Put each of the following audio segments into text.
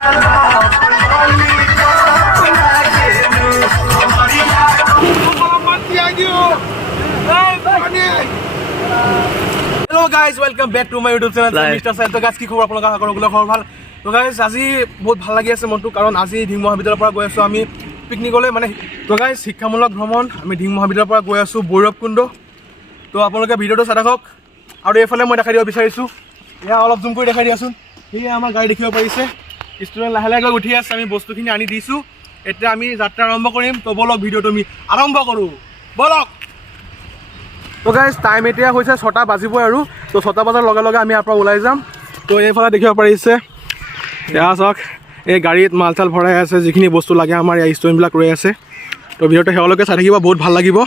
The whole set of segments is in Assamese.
Hello guys, welcome back to my YouTube channel. Mr. Said. So guys, কি খবৰ আপোনালোকৰ সকলোৰে খবৰ ভাল? তো guys, আজি বহুত ভাল লাগি আছে মনটো কাৰণ আজি ঢিং মহাবিদ্যালয়ৰ পৰা গৈ আছো আমি পিকনিকলৈ মানে তো guys শিক্ষামূলক ভ্ৰমণ আমি ঢিং মহাবিদ্যালয়ৰ পৰা গৈ আছো বৈৰৱকুণ্ড। তো আপোনালোকে ভিডিঅ'টো চাই থাকক আৰু এইফালে মই দেখাই দিব বিচাৰিছো এয়া অলপ জুম কৰি দেখাই দিয়াচোন। এই আমাৰ গাড়ী দেখিব পাৰিছে ষ্টুডেণ্ট লাহে লাহে উঠি আছে আমি বস্তুখিনি আনি দিছো এতিয়া আমি যাত্ৰা আৰম্ভ কৰিম। তো বলক ভিডিঅ'টো আমি আৰম্ভ কৰোঁ বলক। তো গাইজ টাইম এতিয়া হৈছে 6টা বাজিবই আৰু তো 6টা বজাৰ লগে লগে আমি ইয়াৰ পৰা ওলাই যাম। তো এইফালে দেখিব পাৰিছে এয়া চাওক এই গাড়ীত মাল চাল ভৰাই আছে যিখিনি বস্তু লাগে আমাৰ ইয়াৰ ষ্টুডেণ্টবিলাক ৰৈ আছে। তো ভিডিঅ'টো শেষলৈকে চাই থাকিব বহুত ভাল লাগিব।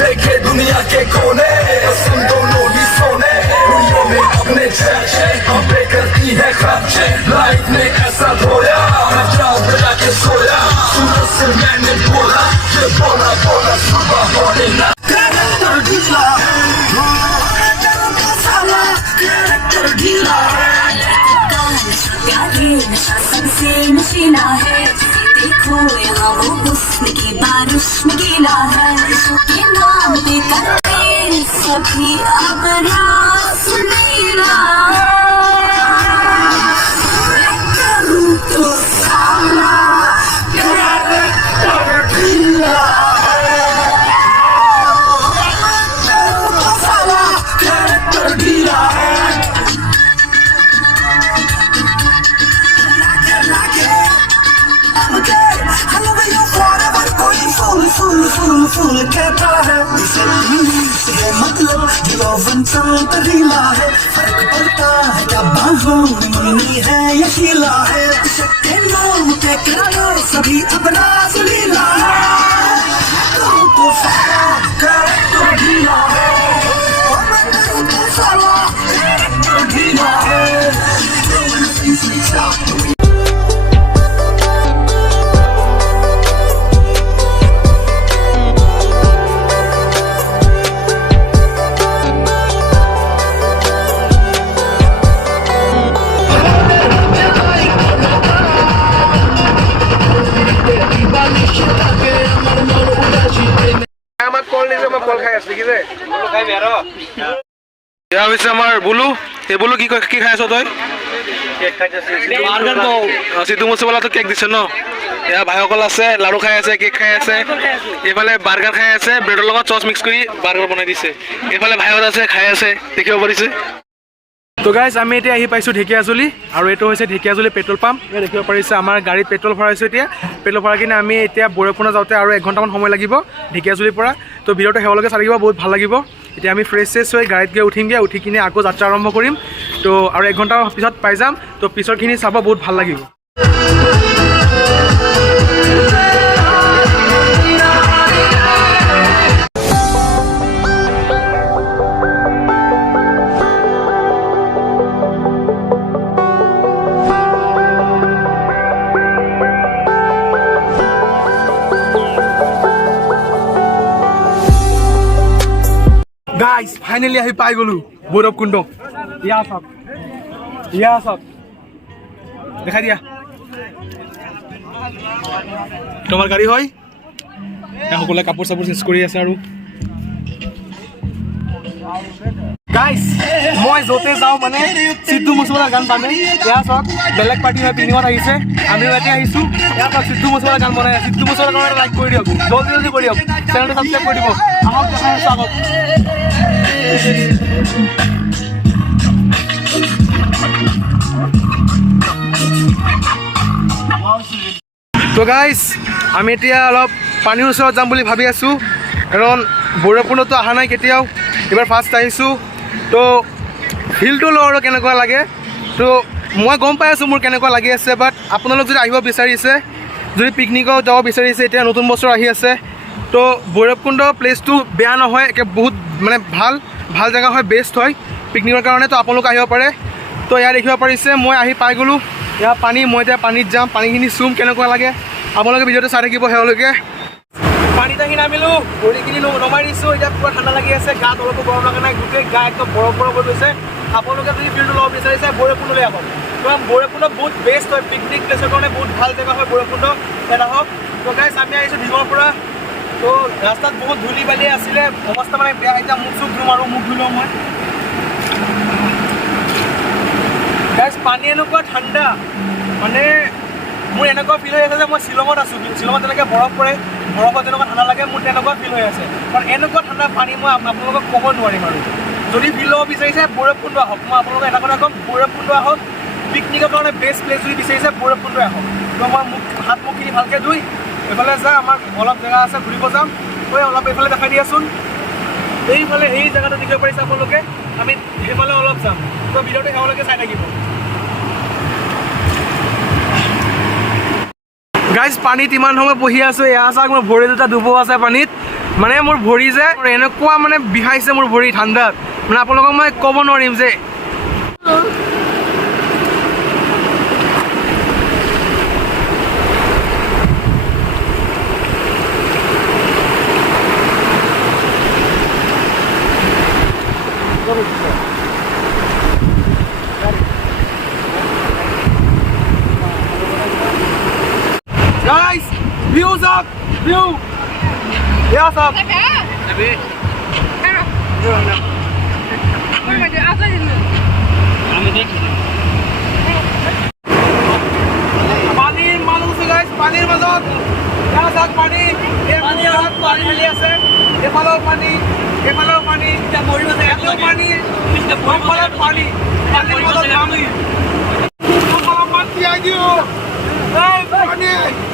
देखे दुनिया के कोने सुन दोनों ही सोने दुनिया में अपने चर्चे हम पे करती है खर्चे लाइफ ने ऐसा धोया जाओ बिना के सोया सूरज से मैंने बोला ये बोला बोला सुबह होने ना कैरेक्टर ढीला साला कैरेक्टर ढीला सबसे नशीला है देखो यहाँ वो हुस्न की बारिश में गीला है के नाम पे करते सभी अब रास लीला करूँ तो साला कैरेक्टर ढीला साला कैरेक्टर ढीला फूल कहता है इसे मतलब दिलोवन चलता ढीला है फर्क पड़ता है क्या बाहों में मुन्नी है या शीला है के नाम पे करके सभी अपना लीला है तो साला कैरेक्टर ढीला है तो साला कैरेक्टर ढीला है আমাৰ বুলু এই বুলু কি কি খাই আছ তই? সিদ্ধু মুচিৱালাটো কেক দিছে ন? এয়া ভাইসকল আছে লাড়ু খাই আছে কেক খাই আছে এইফালে বাৰ্গাৰ খাই আছে ব্ৰেডৰ লগত চচ মিক্স কৰি বাৰ্গাৰ বনাই দিছে এইফালে ভাইহঁত আছে খাই আছে দেখিব পাৰিছে। তো গাইজ আমি এতিয়া আহি পাইছোঁ ঢেকীয়াজুলি আৰু এইটো হৈছে ঢেকীয়াজুলি পেট্ৰল পাম্প ইয়াত দেখিব পাৰিছে আমাৰ গাড়ীত পেট্ৰল ভৰাইছোঁ এতিয়া পেট্ৰল ভৰাই কিনে আমি এতিয়া বৈৰৱকুণ্ড যাওঁতে আৰু 1 ঘণ্টামান সময় লাগিব ঢেকীয়াজুলিৰ পৰা। তো ভিডিঅ'টো শেষলৈকে চাই থাকিব বহুত ভাল লাগিব। এতিয়া আমি ফ্ৰেছ হৈ গাড়ীত গৈ উঠিমগৈ উঠি কিনে আকৌ যাত্ৰা আৰম্ভ কৰিম। তো আৰু 1 ঘণ্টা পিছত পাই যাম। তো পিছৰখিনি চাব বহুত ভাল লাগিব। গাইজ ফাইনেলি আহি পাই গ'লো ভৈৰৱকুণ্ড ইয়া চাওক দেখাই দিয়া তোমাৰ গাড়ী হয় সকলোৱে কাপোৰ চাপোৰ চেঞ্জ কৰি আছে আৰু গাইজ মই য'তে যাওঁ মানে সিদ্ধু মুছেৱালাৰ গান বানে এয়া চাওক বেলেগ পাৰ্টি হয় পিকনিকত আহিছে আমিও ইয়াতে আহিছোঁ এয়া চাওক সিদ্ধু মুছেৱালাৰ গান বনাই সিদ্ধু মুছেৱালাৰ কাৰণে লাইক কৰি দিয়ক জলদি জলদি কৰি দিয়ক চেনেলটো ছাবস্ক্ৰাইব কৰি দিব আহক দেখাই আছোঁ আগত তো গাইজ আমি এতিয়া অলপ পানীৰ ওচৰত যাম বুলি ভাবি আছোঁ কাৰণ ভৈৰৱকুণ্ডতো অহা নাই কেতিয়াও এইবাৰ ফাৰ্ষ্ট আহিছোঁ তো ফিলটো লওঁ আৰু কেনেকুৱা লাগে তো মই গম পাই আছোঁ মোৰ কেনেকুৱা লাগি আছে বাট আপোনালোক যদি আহিব বিচাৰিছে যদি পিকনিকত যাব বিচাৰিছে এতিয়া নতুন বছৰ আহি আছে তো ভৈৰৱকুণ্ড প্লেচটো বেয়া নহয় একে বহুত মানে ভাল জেগা হয় বেষ্ট হয় পিকনিকৰ কাৰণে তো আপোনালোক আহিব পাৰে তো ইয়াত দেখিব পাৰিছে মই আহি পাই গ'লোঁ ইয়াৰ পানী মই এতিয়া পানীত যাম পানীখিনি চুম কেনেকুৱা লাগে আপোনালোকে ভিডিঅ'টো চাই থাকিব সেওঁলোকে পানীত আহি নামিলোঁ ভৰিখিনি নমাই দিছোঁ এতিয়া পূৰা ঠাণ্ডা লাগি আছে গাত অলপো গৰম লগা নাই গোটেই গা একদম বৰফ হৈ গৈছে আপোনালোকে যদি ভিডিঅ'টো ল'ব বিচাৰিছে ভৈৰৱকুণ্ডলৈ আহক কাৰণ ভৈৰৱকুণ্ড বহুত বেষ্ট হয় পিকনিক প্লেচৰ কাৰণে বহুত ভাল জেগা হয় ভৈৰৱকুণ্ড ইয়াত আহক তো গাইজ আমি আহিছোঁ ঢিঙৰ পৰা তো ৰাস্তাত বহুত ধূলি বালি আছিলে অৱস্থা মানে বেয়া এতিয়া মুখ চুখ ধুম আৰু মুখ ধুই লওঁ মই গাইজ পানী এনেকুৱা ঠাণ্ডা মানে মোৰ এনেকুৱা ফিল হৈ আছে যে মই শ্বিলঙত আছোঁ শ্বিলঙত যেনেকৈ বৰফ পৰে বৰফত যেনেকুৱা ঠাণ্ডা লাগে মোৰ তেনেকুৱা ফিল হৈ আছে কাৰণ এনেকুৱা ঠাণ্ডা পানী মই আপোনালোকক ক'ব নোৱাৰিম আৰু যদি ফিল ল'ব বিচাৰিছে ভৈৰৱকুণ্ড আহক মই আপোনালোকক এটা কথা ক'ম ভৈৰৱকুণ্ড আহক পিকনিকৰ কাৰণে বেষ্ট প্লেচ যদি বিচাৰিছে ভৈৰৱকুণ্ড আহক তো মই হাত মুখখিনি ভালকৈ ধুই এইফালে যাই আমাৰ অলপ জেগা আছে ঘূৰিব যাম ঐ অলপ এইফালে দেখাই দিয়াচোন এইফালে এই জেগাটো দেখিব পাৰিছে আপোনালোকে আমি সেইফালে অলপ যাম তো ভিডিঅ'টো সেৱালৈকে চাই থাকিব গাইজ পানীত ইমান সময় বহি আছোঁ এয়া চাওক মোৰ ভৰি দুটা ডুব আছে পানীত মানে মোৰ ভৰি যে এনেকুৱা মানে বিষাইছে মোৰ ভৰি ঠাণ্ডাত মানে আপোনালোকক মই ক'ব নোৱাৰিম যে Guys, views up, view. Yes up. Paneer malu se guys, paneer mazot. Yes up paneer. Ye paneer up paneer le ase. Ye palo paneer. Ye palo paneer. Ja mori mase eklo paneer. Mr. Palo paneer. Paneer mazot mami. Palo paneer agiyo. Hey paneer.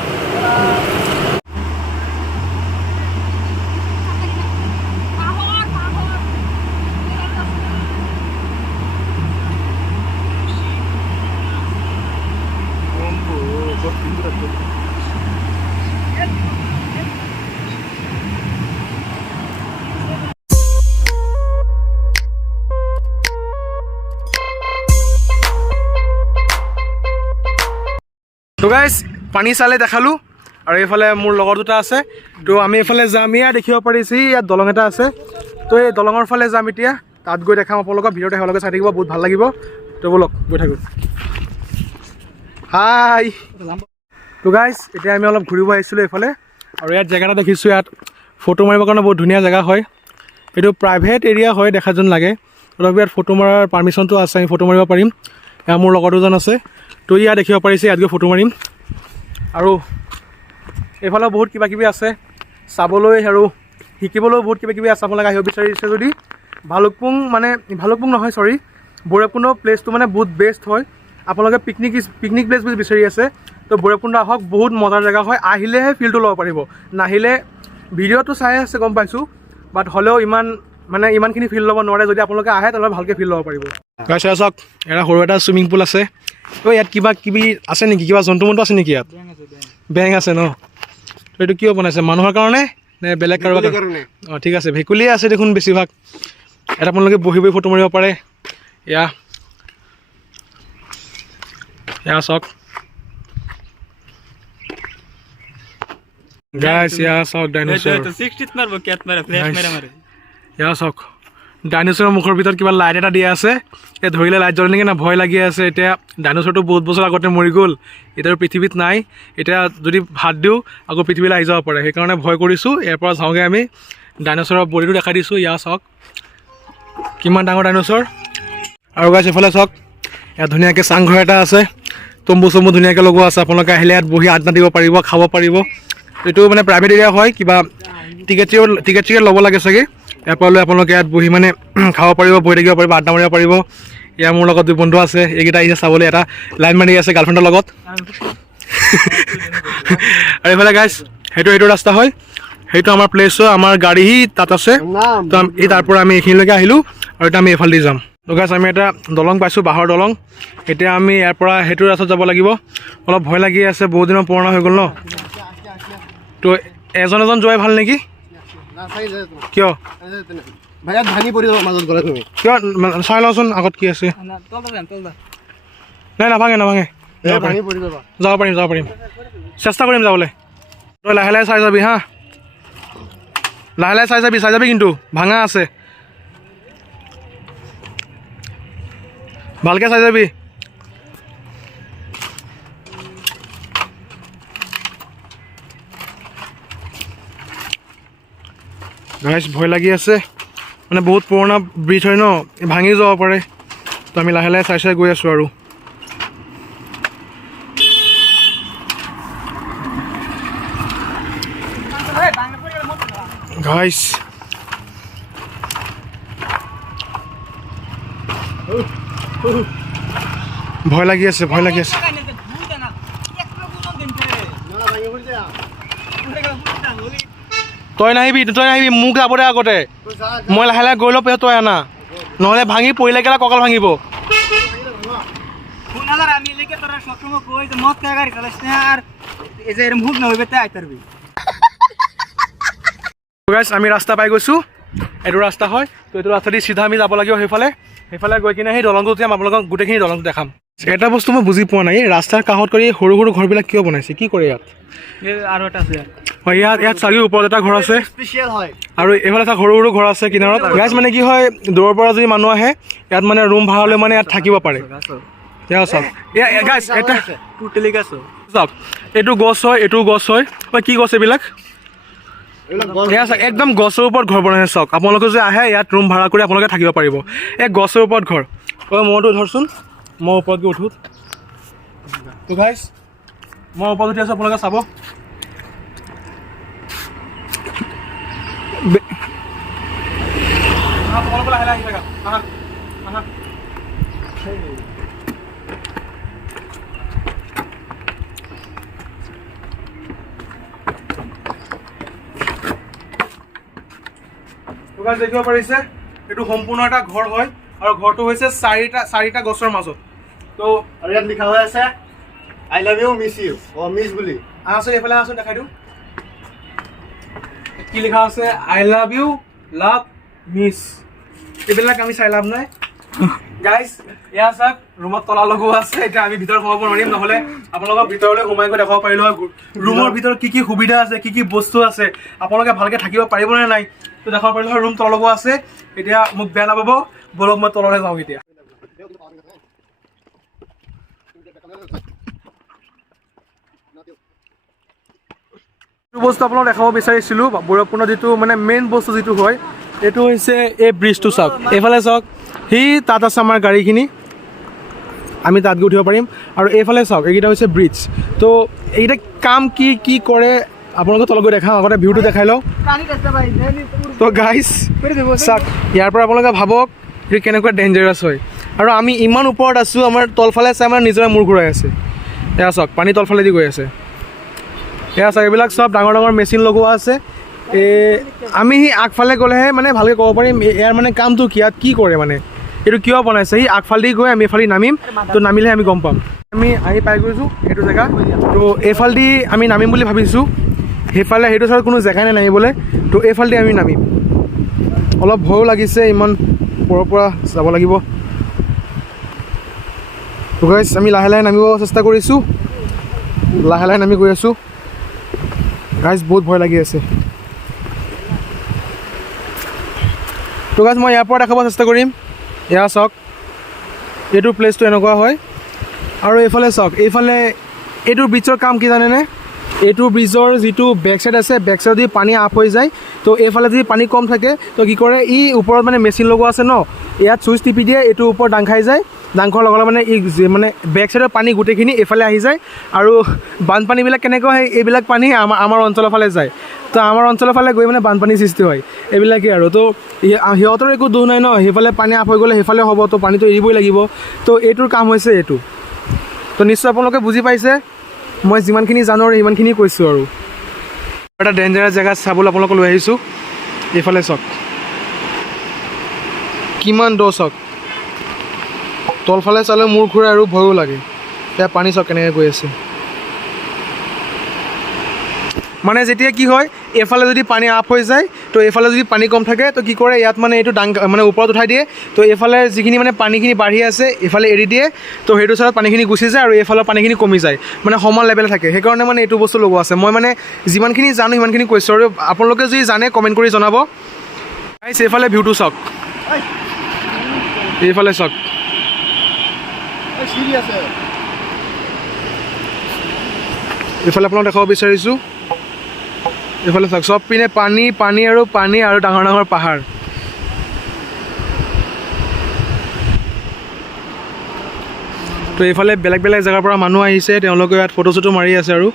তো গাইজ পানী চালে দেখালোঁ আৰু এইফালে মোৰ লগৰ দুটা আছে তো আমি এইফালে যাম ইয়াত দেখিব পাৰিছে ইয়াত দলং এটা আছে তো এই দলঙৰ ফালে যাম এতিয়া তাত গৈ দেখাম আপোনালোকক ভিডিঅ'টো সেৱালৈকে চাই থাকিব বহুত ভাল লাগিব তো ব'লক গৈ থাকোঁ হাই তো গাইজ এতিয়া আমি অলপ ঘূৰিব আহিছিলোঁ এইফালে আৰু ইয়াত জেগা এটা দেখিছোঁ ইয়াত ফটো মাৰিবৰ কাৰণে বহুত ধুনীয়া জেগা হয় এইটো প্ৰাইভেট এৰিয়া হয় দেখা যেন লাগে তথাপি ইয়াত ফটো মৰাৰ পাৰ্মিশ্যনটো আছে আমি ফটো মাৰিব পাৰিম এয়া মোৰ লগৰ দুজন আছে তো ইয়াত দেখিব পাৰিছে ইয়াত গৈ ফটো মাৰিম আৰু এইফালে বহুত কিবা কিবি আছে চাবলৈ আৰু শিকিবলৈও বহুত কিবা কিবি আছে আপোনালোকে আহিব বিচাৰিছে যদি ভালুকপুং নহয় চৰি ভৈৰৱকুণ্ড প্লেচটো মানে বহুত বেষ্ট হয় আপোনালোকে পিকনিক প্লেচ বুলি বিচাৰি আছে তো ভৈৰৱকুণ্ড আহক বহুত মজাৰ জেগা হয় আহিলেহে ফিলটো ল'ব পাৰিব নাহিলে ভিডিঅ'টো চাই আছে গম পাইছোঁ বাট হ'লেও ইমানখিনি ফিল ল'ব নোৱাৰে যদি আপোনালোকে আহে তেনেহ'লে ভালকৈ ফিল ল'ব পাৰিব গাইছ চাওক এটা সৰু এটা চুইমিং পুল আছে তো ইয়াত কিবা কিবি আছে নেকি কিবা জন্তু মন্তু আছে নেকি ইয়াত বেং আছে ন তো এইটো কিয় বনাইছে মানুহৰ কাৰণে নে বেলেগ কাৰোবাৰ কাৰণে অঁ ঠিক আছে ভেকুলীয়ে আছে দেখোন বেছিভাগ ইয়াত আপোনালোকে বহি বহি ফটো মাৰিব পাৰে এয়া চাওক গাইছ চাওক ডাইনোচৰ চাওক ডাইনোচৰৰ মুখৰ ভিতৰত কিবা লাইট এটা দিয়া আছে এই ধৰিলে লাইট জ্বলে নেকি না ভয় লাগি আছে এতিয়া ডাইনোচৰটো বহুত বছৰ আগতে মৰি গ'ল এতিয়া পৃথিৱীত নাই এতিয়া যদি ভাত দিওঁ আকৌ পৃথিৱীলৈ আহি যাব পাৰে সেইকাৰণে ভয় কৰিছোঁ ইয়াৰ পৰা যাওঁগৈ আমি ডাইনোচৰৰ বডিটো দেখাই দিছোঁ ইয়াৰ চাওক কিমান ডাঙৰ ডাইনোচৰ আৰু গাইছ এইফালে চাওক ইয়াত ধুনীয়াকৈ চাংঘৰ এটা আছে তম্বু চম্বু ধুনীয়াকৈ লগোৱা আছে আপোনালোকে আহিলে ইয়াত বহি আড্ডা দিব পাৰিব খাব পাৰিব এইটো মানে প্ৰাইভেট এৰিয়া হয় কিবা টিকেট ল'ব লাগে চাগে ইয়াৰ পৰা লৈ আপোনালোকে ইয়াত বহি মানে খাব পাৰিব বহি থাকিব পাৰিব আড্ডা মাৰিব পাৰিব ইয়াৰ মোৰ লগত 2 বন্ধু আছে এইকেইটা আহিছে চাবলৈ এটা লাইন মাৰি আছে গাৰ্লফ্ৰেণ্ডৰ লগত আৰু এইফালে গাইছ সেইটো ৰাস্তা হয় সেইটো আমাৰ প্লেচ হয় আমাৰ গাড়ী তাত আছে তো এই তাৰ পৰা আমি এইখিনিলৈকে আহিলোঁ আৰু এতিয়া আমি এইফালেদি যাম তো গাইছ আমি এটা দলং পাইছোঁ বাঁহৰ দলং এতিয়া আমি ইয়াৰ পৰা সেইটো ৰাস্তাত যাব লাগিব অলপ ভয় লাগি আছে বহুত দিনৰ পুৰণা হৈ গ'ল ন তো এজন যোৱাই ভাল নেকি কিয় ভাইয়া ভাঙি পৰিব মাজত গ'লে তুমি কিয় চাই লওঁচোন আগত কি আছে নাই নাভাঙে ভাঙি পৰি যাবা যাব পাৰিম চেষ্টা কৰিম যাবলৈ তই লাহে লাহে চাই যাবি হা লাহে চাই যাবি কিন্তু ভাঙা আছে ভালকৈ চাই যাবি গাইছ ভয় লাগি আছে মানে বহুত পুৰণা ব্ৰিজ হয় ন ভাঙি যাব পাৰে তো আমি লাহে লাহে চাই গৈ আছোঁ আৰু গাইছ ভয় লাগি আছে তই নাহিবি মোক যাব দে আগতে মই লাহে লাহে গৈ লওঁ পিছত তই আনা নহ'লে ভাঙি পৰিলে কেলা কঁকাল ভাঙিব আমি ৰাস্তা পাই গৈছোঁ এইটো ৰাস্তা হয় তো এইটো ৰাস্তা দি চিধা আমি যাব লাগিব সেইফালে গৈ কিনে সেই দলংটো উঠিয়াম আপোনালোকক গোটেইখিনি দলংটো দেখাম এটা বস্তু মই বুজি পোৱা নাই ৰাস্তাৰ কাষত কৰি সৰু ঘৰবিলাক কিয় বনাইছে কি কৰে ইয়াত আৰু এটা আছে ইয়াত চাৰিও ওপৰত এটা ঘৰ আছে স্পেচিয়েল হয় আৰু এইফালে এটা সৰু ঘৰ আছে কিনাৰত গাইছ মানে কি হয় দূৰৰ পৰা যদি মানুহ আহে ইয়াত মানে ৰুম ভাড়া লৈ মানে ইয়াত থাকিব পাৰে চাওক এইটো গছ হয় এইটো গছ হয় কি গছ এইবিলাক একদম গছৰ ওপৰত ঘৰ বনাইছে চাওক আপোনালোকে যদি আহে ইয়াত ৰুম ভাড়া কৰি আপোনালোকে থাকিব পাৰিব এই গছৰ ওপৰত ঘৰ মইতো ধৰচোন মই ওপৰত গৈ উঠোঁ তো গাইছ মই ওপৰত উঠি আছোঁ আপোনালোকে চাব লাহে আহি থাকা দেখিব পাৰিছে এইটো সম্পূৰ্ণ এটা ঘৰ হয় আৰু ঘৰটো হৈছে চাৰিটা গছৰ মাজত তো আৰু ইয়াত লিখা হৈ আছে I love you miss you miss বুলি আহচোন এইফালে আহচোন দেখাই দিওঁ কি লিখা আছে I love you love miss এইবিলাক আমি চাই লাভ নাই গাইছ এয়া চাওক ৰুমত তলা লগোৱা আছে এতিয়া আমি ভিতৰত সোমাব নোৱাৰিম নহ'লে আপোনালোকক ভিতৰলৈ সোমাই গৈ দেখাব পাৰিলোঁ হয় ৰুমৰ ভিতৰত কি সুবিধা আছে কি বস্তু আছে আপোনালোকে ভালকৈ থাকিব পাৰিবনে নাই তো দেখাব পাৰিলোঁ হয় ৰুম তলা লগোৱা আছে এতিয়া মোক বেয়া নাপাব বলক মই তললৈ যাওঁ এতিয়া বস্তু আপোনাক দেখাব বিচাৰিছিলোঁ ভৈৰৱকুণ্ড যিটো মানে মেইন বস্তু যিটো হয় এইটো হৈছে এই ব্ৰিজটো চাওক এইফালে চাওক তাত আছে আমাৰ গাড়ীখিনি আমি তাত গৈ উঠিব পাৰিম আৰু এইফালে চাওক এইকেইটা হৈছে ব্ৰিজ তো এইকেইটা কাম কি কৰে আপোনালোকে তলত গৈ দেখাওঁ আগতে ভিউটো দেখাই লওঁ তো গাইছ চাওক ইয়াৰ পৰা আপোনালোকে ভাবক এইটো কেনেকুৱা ডেঞ্জাৰাছ হয় আৰু আমি ইমান ওপৰত আছোঁ আমাৰ তলফালে চাই আমাৰ নিজৰে মূৰ ঘূৰাই আছে এয়া চাওক পানী তলফালেদি গৈ আছে এয়া চাওক এইবিলাক চব ডাঙৰ মেচিন লগোৱা আছে আমি আগফালে গ'লেহে মানে ভালকৈ ক'ব পাৰিম ইয়াৰ মানে কামটো কি কৰে মানে এইটো কিয় বনাইছে আগফালেদি গৈ আমি এইফালে নামিম তো নামিলেহে আমি গম পাম আমি আহি পাই গৈছোঁ সেইটো জেগা তো এইফালেদি আমি নামিম বুলি ভাবিছোঁ সেইফালে সেইটো চাইড কোনো জেগাই নাই নামিবলৈ তো এইফালেদি আমি নামিম অলপ ভয়ো লাগিছে ইমান ওপৰৰ পৰা যাব লাগিব তো গাইছ আমি লাহে নামিব চেষ্টা কৰিছোঁ লাহে নামি গৈ আছোঁ গাইছ বহুত ভয় লাগি আছে তো গাইজ মই ইয়াৰ পৰা দেখাব চেষ্টা কৰিম। এয়া চাওক, এইটো প্লেচটো এনেকুৱা হয়। আৰু এইফালে চাওক, এইটো ব্ৰিজৰ কাম কি জানেনে? এইটো ব্ৰিজৰ যিটো বেক চাইড আছে, বেক চাইড যদি পানী আপ হৈ যায়, তো এইফালে যদি পানী কম থাকে, তো কি কৰে, ই ওপৰত মানে মেচিন লগোৱা আছে ন, ইয়াত চুইচ টিপি দিয়ে, এইটো ওপৰত দাং খাই যায়। দাং খোৱাৰ লগে লগে মানে মানে বেক চাইডৰ পানী গোটেইখিনি এইফালে আহি যায়। আৰু বানপানীবিলাক কেনেকৈ হয়, এইবিলাক পানী আমাৰ অঞ্চলৰ ফালে যায়। তো আমাৰ অঞ্চলৰ ফালে গৈ মানে বানপানীৰ সৃষ্টি হয়, এইবিলাকেই আৰু। তো সিহঁতৰ একো দোষ নাই ন, সেইফালে পানী আপ হৈ গ'লে সেইফালে হ'ব, তো পানীটো এৰিবই লাগিব। তো এইটোৰ কাম হৈছে এইটো। তো নিশ্চয় আপোনালোকে বুজি পাইছে, মই যিমানখিনি জানো আৰু সিমানখিনি কৈছোঁ। আৰু এটা ডেঞ্জাৰাছ জেগা চাবলৈ আপোনালোকক লৈ আহিছোঁ। এইফালে চাওক কিমান দ চাওক, তলফালে চালে মূৰ ঘূৰাই আৰু ভয়ো লাগে। এতিয়া পানী চাওক কেনেকৈ গৈ আছে। মানে যেতিয়া কি হয়, এইফালে যদি পানী আপ হৈ যায়, তো এইফালে যদি পানী কম থাকে, তো কি কৰে, ইয়াত মানে এইটো মানে ওপৰত উঠাই দিয়ে। তো এইফালে যিখিনি মানে পানীখিনি বাঢ়ি আছে, এইফালে এৰি দিয়ে। তো সেইটো চাইডত পানীখিনি গুচি যায় আৰু এইফালৰ পানীখিনি কমি যায়, মানে সমান লেভেল থাকে। সেইকাৰণে মানে এইটো বস্তু লগোৱা আছে। মই মানে যিমানখিনি জানো সিমানখিনি কৈছোঁ, আৰু আপোনালোকে যদি জানে কমেণ্ট কৰি জনাব। গাইছ এইফালে ভিউটো চাওক, এইফালে চাওক, এইফালে আপোনাক দেখাব বিচাৰিছোঁ। এইফালে চাওক, চব পিনে পানী পানী আৰু পানী আৰু ডাঙৰ ডাঙৰ পাহাৰ। তো এইফালে বেলেগ বেলেগ জেগাৰ পৰা মানুহ আহিছে, তেওঁলোকে ইয়াত ফটো চটো মাৰি আছে। আৰু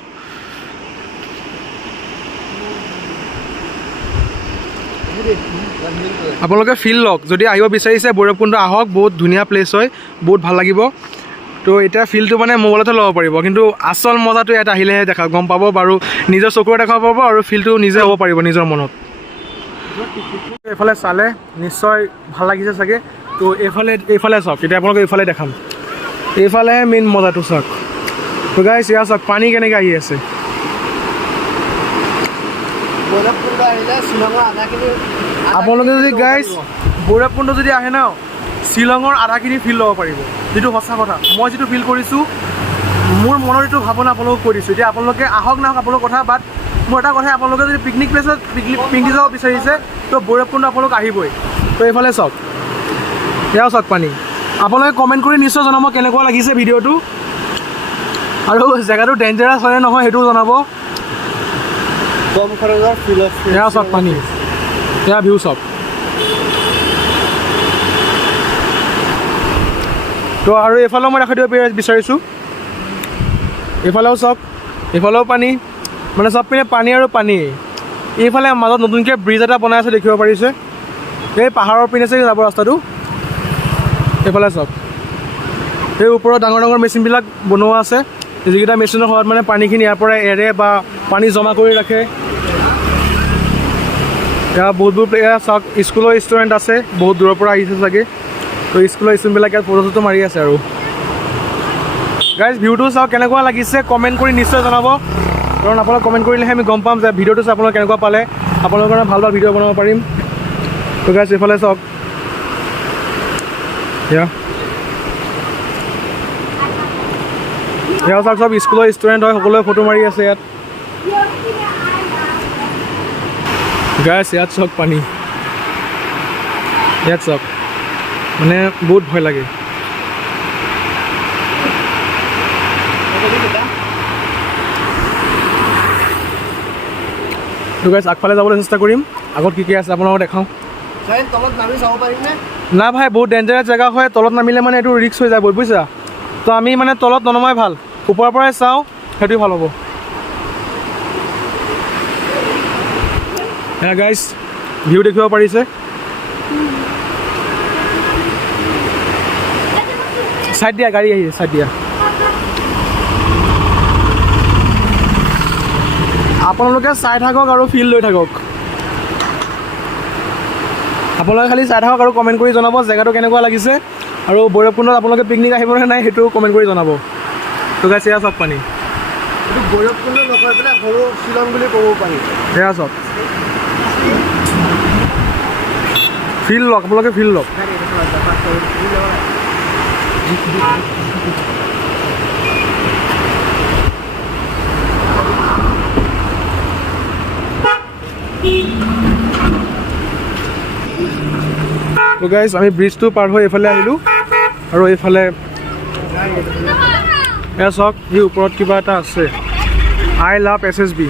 আপোনালোকে ফিল লওক, যদি আহিব বিচাৰিছে ভৈৰৱকুণ্ড আহক, বহুত ধুনীয়া প্লেচ হয়, বহুত ভাল লাগিব। তো এতিয়া ফিলটো মানে মোবাইলতে ল'ব পাৰিব, কিন্তু আচল মজাটো ইয়াত আহিলেহে গম পাব বাৰু, নিজৰ চকুৰে দেখাব পাব আৰু ফিলটো নিজে হ'ব পাৰিব নিজৰ মনত। এইফালে চালে নিশ্চয় ভাল লাগিছে চাগে। তো এইফালে চাওক, এতিয়া আপোনালোকে এইফালে দেখাম। এইফালেহে মেইন মজাটো চাওক। তো গাইছ এয়া চাওক, পানী কেনেকৈ আহি আছে। আপোনালোকে যদি গাইছ ভৈৰৱকুণ্ড যদি আহে ন, শ্বিলঙৰ আধাখিনি ফিল ল'ব পাৰিব, যিটো সঁচা কথা। মই যিটো ফিল কৰিছোঁ, মোৰ মনৰ যিটো ভাৱনা আপোনালোকক কৈ দিছোঁ। এতিয়া আপোনালোকে আহক নাহক আপোনালোকৰ কথা, বাট মোৰ এটা কথাই, আপোনালোকে যদি পিকনিক প্লেচত পিকনিক যাব বিচাৰিছে, তো ভৈৰৱকুণ্ড আপোনালোক আহিবই। তো এইফালে চাওক, এয়াও চাওক পানী। আপোনালোকে কমেণ্ট কৰি নিশ্চয় জনাব কেনেকুৱা লাগিছে ভিডিঅ'টো, আৰু জেগাটো ডেঞ্জাৰাছ হয়নে নহয় সেইটোও জনাব। এয়া চাওক পানী, এয়া ভিউ চাওক। তো আৰু এইফালেও মই দেখাই দিব বিচাৰিছোঁ, এইফালেও চাওক, এইফালেও পানী, মানে চব পিনে পানী আৰু পানী। এইফালে মাজত নতুনকৈ ব্ৰিজ এটা বনাই আছে, দেখিব পাৰিছে। এই পাহাৰৰ পিনে চাগে যাব ৰাস্তাটো। এইফালে চাওক, এই ওপৰত ডাঙৰ ডাঙৰ মেচিনবিলাক বনোৱা আছে, যিকেইটা মেচিনৰ সহায়ত মানে পানীখিনি ইয়াৰ পৰা এৰে বা পানী জমা কৰি ৰাখে। এয়া বহুত এয়া চাওক, স্কুলৰ ষ্টুডেণ্ট আছে, বহুত দূৰৰ পৰা আহিছে চাগে। তো স্কুলৰ ষ্টুডেণ্টবিলাক ইয়াত ফটো চটো মাৰি আছে। আৰু গাইজ ভিউটো চাওক কেনেকুৱা লাগিছে, কমেণ্ট কৰি নিশ্চয় জনাব, কাৰণ আপোনালোকে কমেণ্ট কৰিলেহে আমি গম পাম যে ভিডিঅ'টো চাই আপোনালোকে কেনেকুৱা পালে, আপোনালোকৰ কাৰণে ভাল ভাল ভিডিঅ' বনাব পাৰিম। তো গাইজ এইফালে চাওক, এয়া চাওক, চব স্কুলৰ ষ্টুডেণ্ট হয়, সকলোৱে ফটো মাৰি আছে ইয়াত। গাইজ ইয়াত চাওক পানী, ইয়াত চাওক, মানে বহুত ভয় লাগে। তো গাইজ আগফালে যাবলৈ চেষ্টা কৰিম, আগত কি কি আছে আপোনালোকক দেখাওঁ। তলত নামি চাব পাৰিমনে? না ভাই, বহুত ডেঞ্জাৰাছ জেগা হয়, তলত নামিলে মানে এইটো ৰিস্ক হৈ যায় বহুত, বুজিছা। তো আমি মানে তলত ননমাই ভাল, ওপৰৰ পৰাই চাওঁ, সেইটোৱে ভাল হ'ব। এয়া গাইজ ভিউ দেখিব পাৰিছে। ছাইড দিয়া, গাড়ী আহিছে, ছাইড দিয়া। আপোনালোকে চাই থাকক আৰু ফিল লৈ থাকক। আপোনালোকে খালি চাই থাকক আৰু কমেণ্ট কৰি জনাব জেগাটো কেনেকুৱা লাগিছে, আৰু ভৈৰৱকুণ্ডত আপোনালোকে পিকনিক আহিবনে নাই সেইটো কমেণ্ট কৰি জনাব। তো গাইছ এয়া চাওক পানী, এইটো ভৈৰৱকুণ্ড নকয় পেলাই সৰু শ্বিলং বুলি ক'ব পাৰি। এয়া চাওক, ফিল লওক, আপোনালোকে ফিল লওক। তো গাইজ আমি ব্ৰিজটো পাৰ হৈ এইফালে আহিলোঁ আৰু এইফালে এয়া চাওক সি ওপৰত কিবা এটা আছে আই লাভ SSB।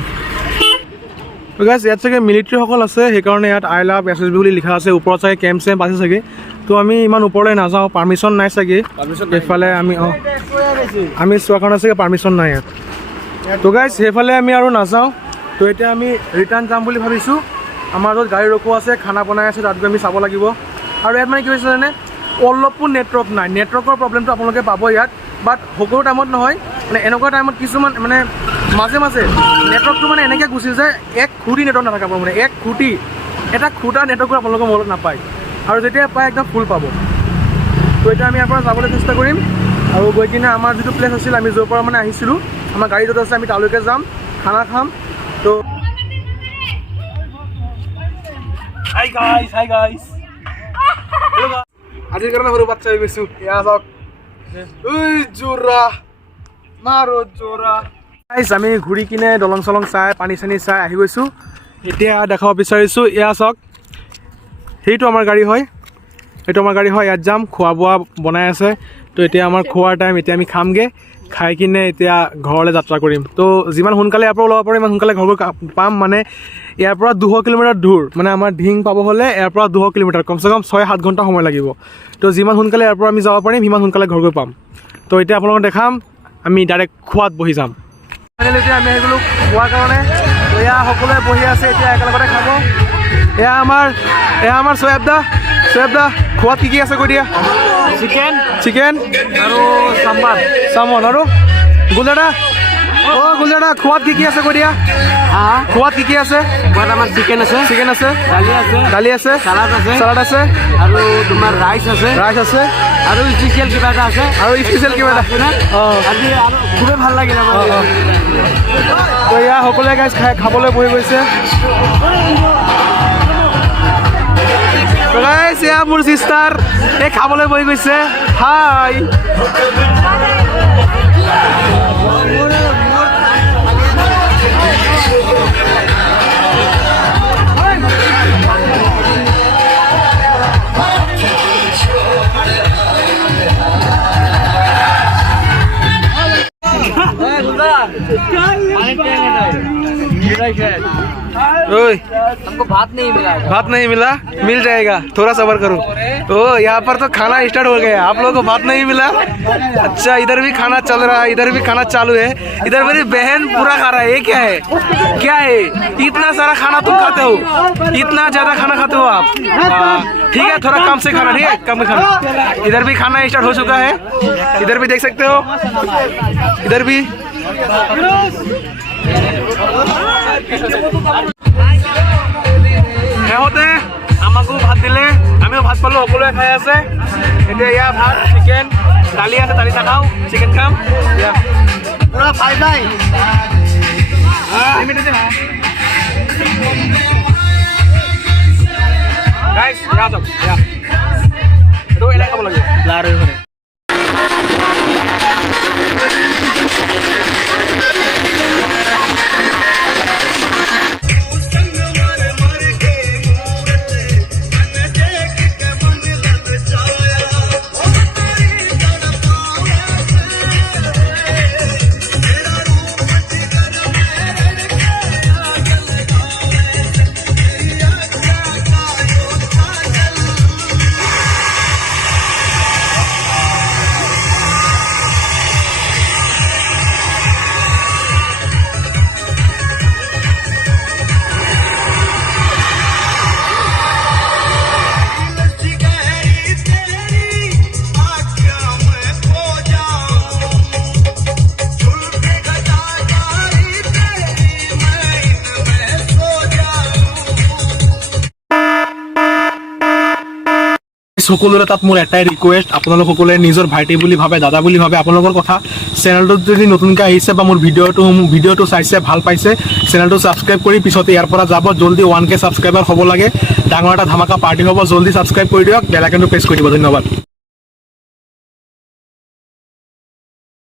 তো গাইজ ইয়াত চাগে মিলিটাৰীসকল আছে সেইকাৰণে ইয়াত আই লাভ SSB বুলি লিখা আছে। ওপৰত চাগে কেম্প চেম্প আছে চাগে। তো আমি ইমান ওপৰলৈ নাযাওঁ, পাৰ্মিশ্যন নাই চাগে এইফালে। আমি চোৱাৰ কাৰণে চাগে পাৰ্মিশ্যন নাই ইয়াত। তো গাইজ সেইফালে আমি আৰু নাযাওঁ। তো এতিয়া আমি ৰিটাৰ্ণ যাম বুলি ভাবিছোঁ। আমাৰ য'ত গাড়ী ৰখোৱা আছে, খানা বনাই আছে, তাত গৈ আমি চাব লাগিব। আৰু ইয়াত মানে কি হৈছে জানে, অলপো নেটৱৰ্ক নাই। নেটৱৰ্কৰ প্ৰব্লেমটো আপোনালোকে পাব ইয়াত, বাট সকলো টাইমত নহয়। মানে এনেকুৱা টাইমত কিছুমান মানে মাজে মাজে নেটৱৰ্কটো মানে এনেকৈ গুচি যায়, এক খুঁটি নেটৱৰ্ক নাথাকে আপোনাৰ, মানে এক খুঁটি এটা খুঁটা নেটৱৰ্কটো আপোনালোকৰ মলত নাপায়। আৰু যেতিয়া পায় একদম ফুল পাব। তো এতিয়া আমি ইয়াৰ পৰা যাবলৈ চেষ্টা কৰিম আৰু গৈ কিনে আমাৰ যিটো প্লেচ আছিল, আমি য'ৰ পৰা মানে আহিছিলোঁ, আমাৰ গাড়ী য'ত আছে আমি তালৈকে যাম, খানা খাম। তো হাই গাইজ আজিৰ কাৰণে সৰু বাচ্চা হৈ গৈছোঁ। এয়া চাওক, জোৰা মাৰো জোৰা। গাইজ আমি ঘূৰি কিনে দলং চলং চাই পানী চানী চাই আহি গৈছোঁ। এতিয়া দেখাব বিচাৰিছোঁ, এয়া চাওক, সেইটো আমাৰ গাড়ী হয়, এইটো আমাৰ গাড়ী হয়। ইয়াত যাম, খোৱা বোৱা বনাই আছে। তো এতিয়া আমাৰ খোৱাৰ টাইম, এতিয়া আমি খামগৈ, খাই কিনে এতিয়া ঘৰলৈ যাত্ৰা কৰিম। তো যিমান সোনকালে ইয়াৰ পৰা ওলাব পাৰোঁ ইমান সোনকালে ঘৰ গৈ পাম। মানে ইয়াৰ পৰা 200 কিলোমিটাৰ দূৰ, মানে আমাৰ ঢিং পাব হ'লে ইয়াৰ পৰা 200 কিলোমিটাৰ, কমচে কম 6-7 ঘণ্টা সময় লাগিব। তো যিমান সোনকালে ইয়াৰ পৰা আমি যাব পাৰিম সিমান সোনকালে ঘৰ গৈ পাম। তো এতিয়া আপোনালোকক দেখাম, আমি ডাইৰেক্ট খোৱাত বহি যাম। ফাইনেলি এতিয়া আমি আহি গ'লোঁ খোৱাৰ কাৰণে। এয়া সকলোৱে বহি আছে, এতিয়া একেলগতে খাব। এয়া আমাৰ চয়েব দা খোৱাত কি আছে কৈ দিয়া? চিকেন আৰু চামন আৰু গুলদাদা। গুলদাদা খোৱাত কি আছে কৈ দিয়া? খোৱাত কি আছে? আমাৰ চিকেন আছে, দালি আছে, চালাড আছে আৰু তোমাৰ ৰাইচ আছে আৰু স্পেচিয়েল কিবা এটা আছে। আজি আৰু খুবেই ভাল লাগিল আমাৰ। তো এয়া সকলোৱে গাইজ খাবলৈ বহি গৈছে। গাইজ এয়া মোৰ চিষ্টাৰ, এই খাবলৈ বহি গৈছে। হাই हमको भात नहीं मिला। मिल जाएगा, थोड़ा सब्र करो। यहाँ पर तो खाना स्टार्ट हो गया, आप लोगों को भात नहीं मिला। अच्छा, इधर भी खाना चल रहा है, इधर भी खाना चालू है। इधर मेरी बहन पूरा खा रहा है। ये क्या है? इतना सारा खाना तुम खाते हो, इतना ज्यादा खाना खाते हो आप? ठीक है, थोड़ा कम से खाना, ठीक है, कम खाना। इधर भी खाना स्टार्ट हो चुका है, इधर भी देख सकते हो, इधर भी। সিহঁতে আমাকো ভাত দিলে, আমিও ভাত পালোঁ, সকলোৱে খাই আছে। এতিয়া এয়া ভাত, চিকেন, দালি আছে, দালি নাখাওঁ, চিকেন খাম। গাইজ এয়া চাওক, এইটো এলাই খাব লাগে। সকলোৰে তাত মোৰ এটাই ৰিকুৱেষ্ট, আপোনালোক সকলোৱে নিজৰ ভাইটি বুলি ভাবে, দাদা বুলি ভাবে, আপোনালোকৰ কথা। চেনেলটোত যদি নতুনকৈ আহিছে বা মোৰ ভিডিঅ'টো চাইছে, ভাল পাইছে, চেনেলটো ছাবস্ক্ৰাইব কৰি পিছতে ইয়াৰ পৰা যাব। জল্দি 1K ছাবস্ক্ৰাইবাৰ হ'ব লাগে, ডাঙৰ এটা ধামাকা পাৰ্টি হ'ব। জল্দি ছাবস্ক্ৰাইব কৰি দিয়ক, বেল আইকনটো প্ৰেছ কৰি দিব। ধন্যবাদ।